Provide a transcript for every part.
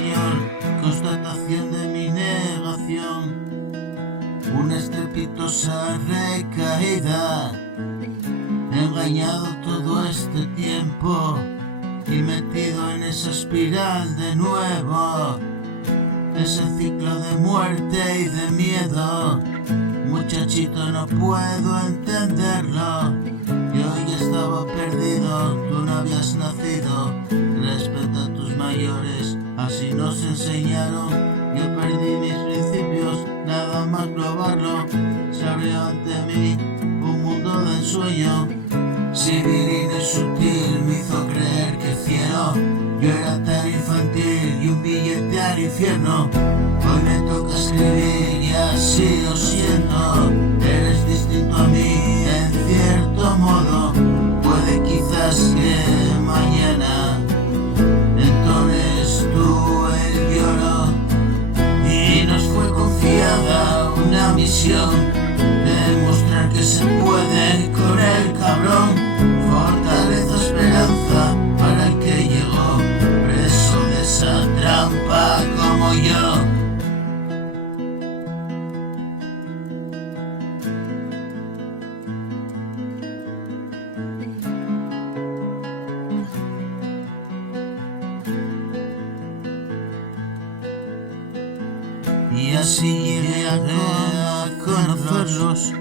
Señor, constatación de mi negación, una estrepitosa recaída. He engañado todo este tiempo y metido en esa espiral de nuevo, ese ciclo de muerte y de miedo. Muchachito, no puedo entenderlo. Yo ya estaba perdido, tú no habías nacido. Respeta a tus mayores, así nos enseñaron. Yo perdí mis principios, nada más probarlo. Se abrió ante mí un mundo de ensueño. Sibirino y sutil me hizo creer que el cielo yo era tan infantil y un billete al infierno. Hoy me toca escribir y así lo siento. Eres distinto a mí en cierto modo. Puede quizás que mañana entones tú el lloro. Y nos fue confiada una misión, demostrar que se puede con el cabrón. Fortaleza, esperanza para el que llegó preso de esa trampa como yo. Y así llegué a conocerlos,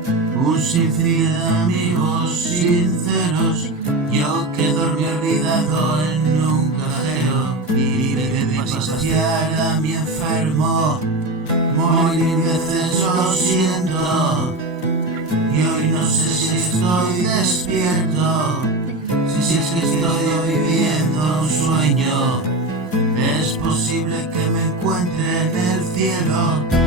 un sinfín de amigos sinceros. Yo que dormí olvidado en un cajero y debí pasear a mi enfermo. Morir veces lo siento y hoy no sé si estoy despierto, si es que estoy viviendo un sueño. Es posible que me encuentre en el cielo.